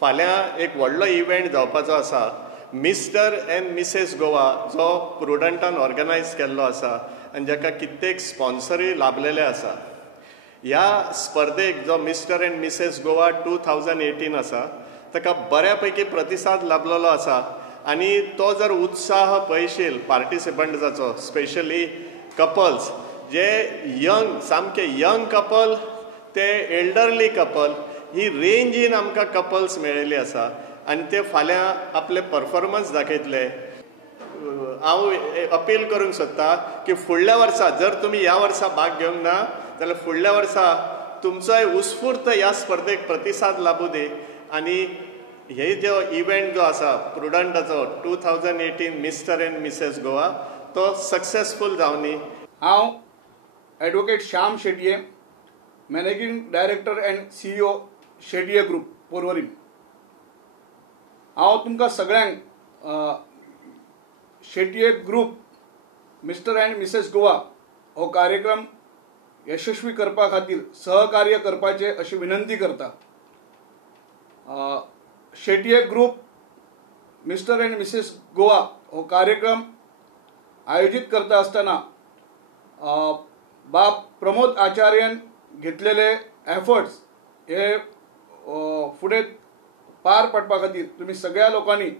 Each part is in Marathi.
फाल्यां एक व्हडलो इव्हेंट जावपाचो आसा मिस्टर एंड मिसेस गोवा जो प्रुडंटान ऑर्गनायज केल्लो आसा आनी जाका कित्येक स्पॉन्सरूय लाभलेले आसा. ह्या स्पर्धेक जो मिस्टर एंड मिसेस गोवा 2018 आसा ताका बऱ्यापैकी प्रतिसाद लाभलेलो आसा आनी तो जर उत्साह पळयशील पार्टिसिपंट्साचो स्पेशली कपल्स जे यंग सामके यंग कपल ते एल्डरली कपल ही रेंजीन आमकां कपल्स मेळिल्ली आसा आनी ते फाल्यां आपले परफॉर्मन्स दाखयतले. हांव अपील करूंक सोदता की फुडल्या वर्सा जर तुमी ह्या वर्सा भाग घेवंक ना जाल्यार फुडल्या वर्सा तुमचोय उत्स्फूर्त ह्या स्पर्धेक प्रतिसाद लाभूं दी आनी हे जो इव्हेंट जो आसा प्रुडंटाचो 2018 मिस्टर एंड मिसेस गोवा तो सक्सेसफूल जावनी. हांव advocate Shyam Shetye, managing director end CEO Shetye group Porvorim. हांव तुमकां सगळ्यांक Shetye group mister end Mrs Goa हो कार्यक्रम यशस्वी करपा खातीर सहकार्य करपाचे अशी विनंती करता. Shetye group mister end Mrs Goa हो कार्यक्रम आयोजीत करता आसतना बाब प्रमोद आचार्यान घेतलेले एफर्ट्स हे फुडें पार पडपा खातीर तुमी सगळ्या लोकांनी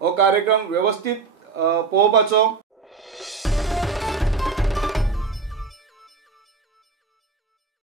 हो कार्यक्रम वेवस्थीत पळोवपाचो.